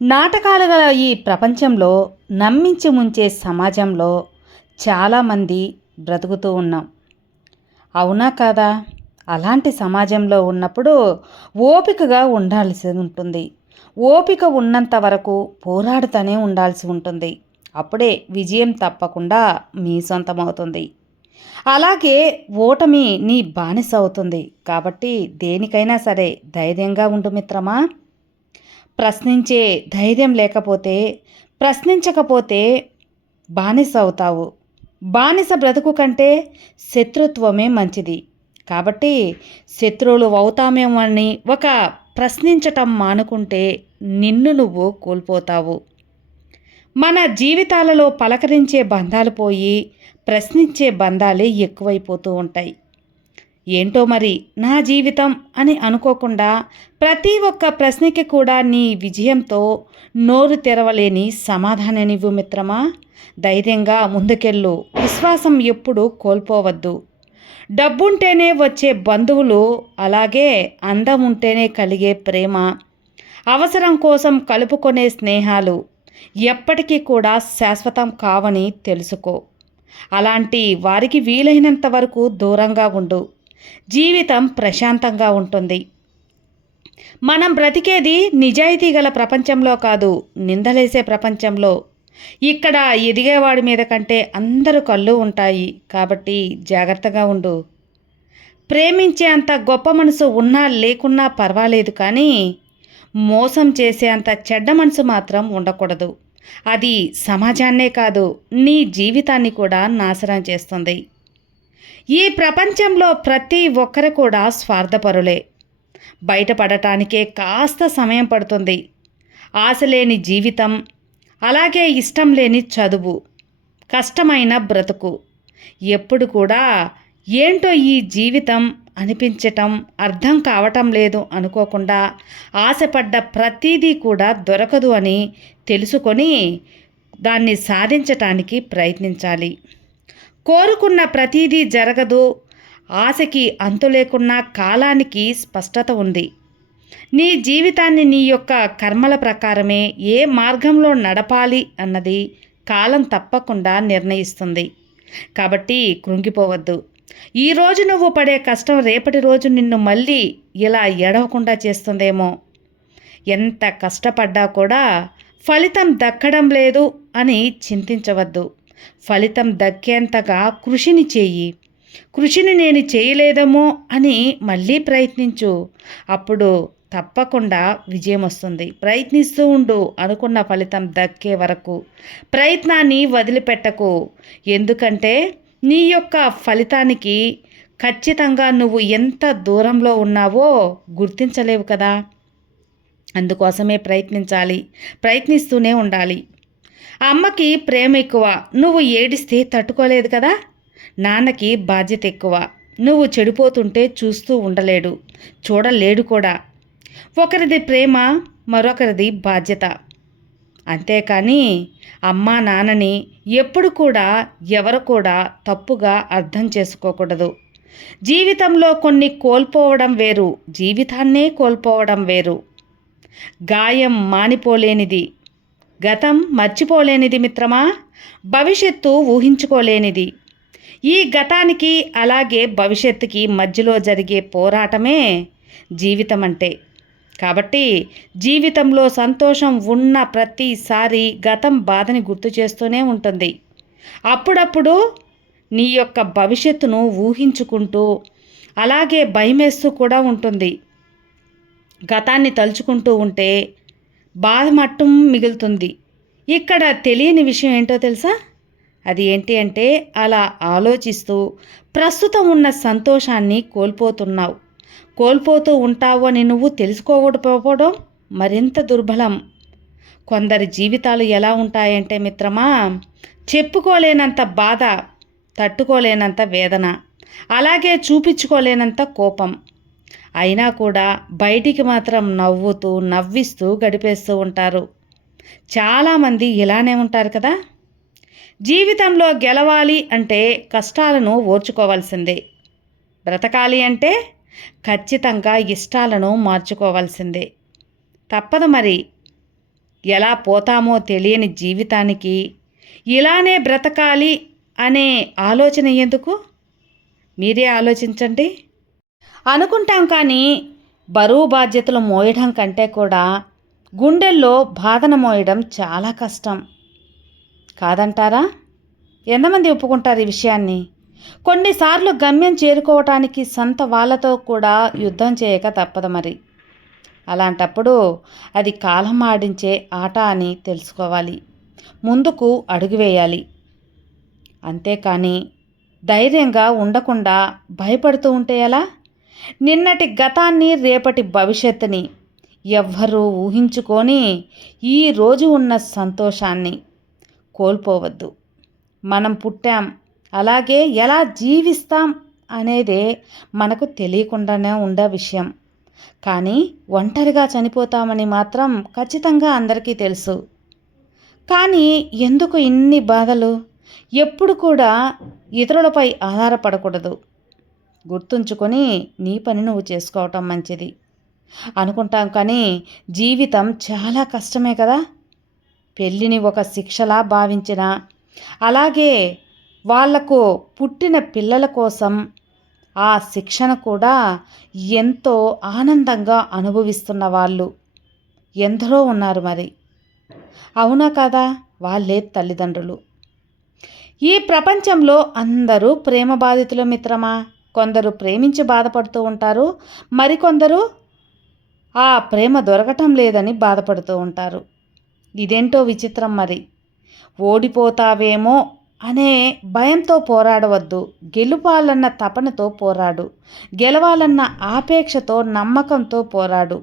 నాటకాలు గల ఈ ప్రపంచంలో నమ్మించి ముంచే సమాజంలో చాలామంది బ్రతుకుతూ ఉన్నాం. అవునా కాదా? అలాంటి సమాజంలో ఉన్నప్పుడు ఓపికగా ఉండాల్సి ఉంటుంది. ఓపిక ఉన్నంత వరకు పోరాడుతూనే ఉండాల్సి ఉంటుంది. అప్పుడే విజయం తప్పకుండా మీ సొంతమవుతుంది. అలాగే ఓటమి నీ బానిస అవుతుంది. కాబట్టి దేనికైనా సరే ధైర్యంగా ఉండు మిత్రమా. ప్రశ్నించే ధైర్యం లేకపోతే, ప్రశ్నించకపోతే బానిస అవుతావు. బానిస బ్రతుకు కంటే శత్రుత్వమే మంచిది. కాబట్టి శత్రువులు అవుతామేమో అని ఒక ప్రశ్నించటం మానుకుంటే నిన్ను నువ్వు కోల్పోతావు. మన జీవితాలలో పలకరించే బంధాలు పోయి ప్రశ్నించే బంధాలే ఎక్కువైపోతూ ఉంటాయి. ఏంటో మరి నా జీవితం అని అనుకోకుండా ప్రతి ఒక్క ప్రశ్నకి కూడా నీ విజయంతో నోరు తెరవలేని సమాధాననివ్వు మిత్రమా. ధైర్యంగా ముందుకెళ్ళు. విశ్వాసం ఎప్పుడు కోల్పోవద్దు. డబ్బుంటేనే వచ్చే బంధువులు, అలాగే అందం ఉంటేనే కలిగే ప్రేమ, అవసరం కోసం కలుపుకొనే స్నేహాలు ఎప్పటికీ కూడా శాశ్వతం కావని తెలుసుకో. అలాంటి వారికి వీలైనంత వరకు దూరంగా ఉండు. జీవితం ప్రశాంతంగా ఉంటుంది. మనం బ్రతికేది నిజాయితీ గల ప్రపంచంలో కాదు, నిందలేసే ప్రపంచంలో. ఇక్కడ ఎదిగేవాడి మీద కంటే అందరూ కళ్ళు ఉంటాయి. కాబట్టి జాగ్రత్తగా ఉండు. ప్రేమించే అంత గొప్ప మనసు ఉన్నా లేకున్నా పర్వాలేదు, కానీ మోసం చేసే అంత చెడ్డ మనసు మాత్రం ఉండకూడదు. అది సమాజాన్నే కాదు, నీ జీవితాన్ని కూడా నాశనం చేస్తుంది. ఈ ప్రపంచంలో ప్రతి ఒక్కరు కూడా స్వార్థపరులే. బయటపడటానికే కాస్త సమయం పడుతుంది. ఆశ లేని జీవితం, అలాగే ఇష్టం లేని చదువు, కష్టమైన బ్రతుకు, ఎప్పుడు కూడా ఏంటో ఈ జీవితం అనిపించటం, అర్థం కావటం లేదు అనుకోకుండా ఆశపడ్డ ప్రతీదీ కూడా దొరకదు అని తెలుసుకొని దాన్ని సాధించటానికి ప్రయత్నించాలి. కోరుకున్న ప్రతీదీ జరగదు. ఆశకి అంతు లేకున్నా కాలానికి స్పష్టత ఉంది. నీ జీవితాన్ని నీ యొక్క కర్మల ప్రకారమే ఏ మార్గంలో నడపాలి అన్నది కాలం తప్పకుండా నిర్ణయిస్తుంది. కాబట్టి కృంగిపోవద్దు. ఈరోజు నువ్వు పడే కష్టం రేపటి రోజు నిన్ను మళ్ళీ ఇలా ఎడవకుండా చేస్తుందేమో. ఎంత కష్టపడ్డా కూడా ఫలితం దక్కడం లేదు అని చింతించవద్దు. ఫలితం దక్కేంతగా కృషిని చెయ్యి. కృషిని నేను చేయలేదేమో అని మళ్ళీ ప్రయత్నించు. అప్పుడు తప్పకుండా విజయం వస్తుంది. ప్రయత్నిస్తూ ఉండు. అనుకున్న ఫలితం దక్కే వరకు ప్రయత్నాన్ని వదిలిపెట్టకు. ఎందుకంటే నీ యొక్క ఫలితానికి ఖచ్చితంగా నువ్వు ఎంత దూరంలో ఉన్నావో గుర్తించలేవు కదా. అందుకోసమే ప్రయత్నించాలి, ప్రయత్నిస్తూనే ఉండాలి. అమ్మకి ప్రేమ ఎక్కువ, నువ్వు ఏడిస్తే తట్టుకోలేదు కదా. నాన్నకి బాధ్యత ఎక్కువ, నువ్వు చెడిపోతుంటే చూస్తూ ఉండలేడు, చూడలేడు కూడా. ఒకరిది ప్రేమ, మరొకరిది బాధ్యత. అంతేకాని అమ్మా నాన్నని ఎప్పుడు కూడా ఎవరు కూడా తప్పుగా అర్థం చేసుకోకూడదు. జీవితంలో కొన్ని కోల్పోవడం వేరు, జీవితాన్నే కోల్పోవడం వేరు. గాయం మానిపోలేనిది, గతం మర్చిపోలేనిది మిత్రమా. భవిష్యత్తు ఊహించుకోలేనిది. ఈ గతానికి అలాగే భవిష్యత్తుకి మధ్యలో జరిగే పోరాటమే జీవితం అంటే. కాబట్టి జీవితంలో సంతోషం ఉన్న ప్రతిసారి గతం బాధని గుర్తు చేస్తూనే ఉంటుంది. అప్పుడప్పుడు నీ యొక్క భవిష్యత్తును ఊహించుకుంటూ అలాగే భయమేస్తూ కూడా ఉంటుంది. గతాన్ని తలుచుకుంటూ ఉంటే బాధ మట్టం మిగులుతుంది. ఇక్కడ తెలియని విషయం ఏంటో తెలుసా? అది ఏంటి అంటే, అలా ఆలోచిస్తూ ప్రస్తుతం ఉన్న సంతోషాన్ని కోల్పోతున్నావు. కోల్పోతూ ఉంటావు అని నువ్వు తెలుసుకోకపోవడం మరింత దుర్బలం. కొందరి జీవితాలు ఎలా ఉంటాయంటే మిత్రమా, చెప్పుకోలేనంత బాధ, తట్టుకోలేనంత వేదన, అలాగే చూపించుకోలేనంత కోపం. అయినా కూడా బయటికి మాత్రం నవ్వుతూ నవ్విస్తూ గడిపేస్తూ ఉంటారు. చాలామంది ఇలానే ఉంటారు కదా. జీవితంలో గెలవాలి అంటే కష్టాలను ఓర్చుకోవాల్సిందే. బ్రతకాలి అంటే ఖచ్చితంగా ఇష్టాలను మార్చుకోవాల్సిందే. తప్పదు మరి. ఎలా పోతామో తెలియని జీవితానికి ఇలానే బ్రతకాలి అనే ఆలోచన ఎందుకు? మీరే ఆలోచించండి. అనుకుంటాం కానీ బరువు బాధ్యతలు మోయడం కంటే కూడా గుండెల్లో బాధను మోయడం చాలా కష్టం కాదంటారా? ఎంతమంది ఒప్పుకుంటారు ఈ విషయాన్ని? కొన్నిసార్లు గమ్యం చేరుకోవటానికి సొంత వాళ్ళతో కూడా యుద్ధం చేయక తప్పదు మరి. అలాంటప్పుడు అది కాలం ఆడించే ఆట అని తెలుసుకోవాలి. ముందుకు అడుగు వేయాలి. అంతేకాని ధైర్యంగా ఉండకుండా భయపడుతూ ఉంటే ఎలా? నిన్నటి గతాన్ని, రేపటి భవిష్యత్తుని ఎవ్వరూ ఊహించుకొని ఈరోజు ఉన్న సంతోషాన్ని కోల్పోవద్దు. మనం పుట్టాం, అలాగే ఎలా జీవిస్తాం అనేదే మనకు తెలియకుండానే ఉండే విషయం. కానీ ఒంటరిగా చనిపోతామని మాత్రం ఖచ్చితంగా అందరికీ తెలుసు. కానీ ఎందుకు ఇన్ని బాధలు? ఎప్పుడు కూడా ఇతరులపై ఆధారపడకూడదు. గుర్తుంచుకొని నీ పని నువ్వు చేసుకోవటం మంచిది. అనుకుంటాం కానీ జీవితం చాలా కష్టమే కదా. పెళ్ళిని ఒక శిక్షలా భావించిన, అలాగే వాళ్లకు పుట్టిన పిల్లల కోసం ఆ శిక్షణ కూడా ఎంతో ఆనందంగా అనుభవిస్తున్న వాళ్ళు ఎందరో ఉన్నారు మరి. అవునా కదా? వాళ్ళే తల్లిదండ్రులు. ఈ ప్రపంచంలో అందరూ ప్రేమ బాధితులు మిత్రమా. కొందరు ప్రేమించి బాధపడుతూ ఉంటారు, మరికొందరు ఆ ప్రేమ దొరకటం లేదని బాధపడుతూ ఉంటారు. ఇదేంటో విచిత్రం మరి. ఓడిపోతావేమో అనే భయంతో పోరాడవద్దు. గెలుపాలన్న తపనతో పోరాడు. గెలవాలన్న ఆపేక్షతో, నమ్మకంతో పోరాడు.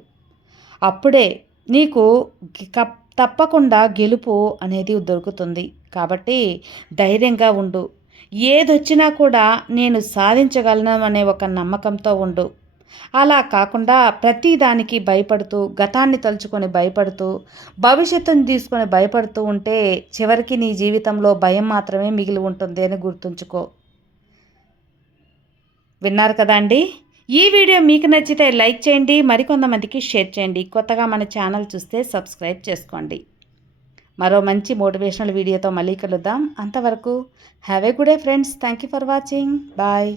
అప్పుడే నీకు తప్పకుండా గెలుపు అనేది దొరుకుతుంది. కాబట్టి ధైర్యంగా ఉండు. ఏదొచ్చినా కూడా నేను సాధించగలను అనే ఒక నమ్మకంతో ఉండు. అలా కాకుండా ప్రతిదానికి భయపడుతూ, గతాన్ని తలుచుకొని భయపడుతూ, భవిష్యత్తుని తీసుకొని భయపడుతూ ఉంటే చివరికి నీ జీవితంలో భయం మాత్రమే మిగిలి ఉంటుంది అని గుర్తుంచుకో. విన్నారు కదా అండి. ఈ వీడియో మీకు నచ్చితే లైక్ చేయండి, మరికొంతమందికి షేర్ చేయండి. కొత్తగా మన ఛానల్ చూస్తే సబ్స్క్రైబ్ చేసుకోండి. మరో మంచి మోటివేషనల్ వీడియోతో మళ్ళీ కలుద్దాం. అంతవరకు have a good day friends. Thank you for watching. Bye.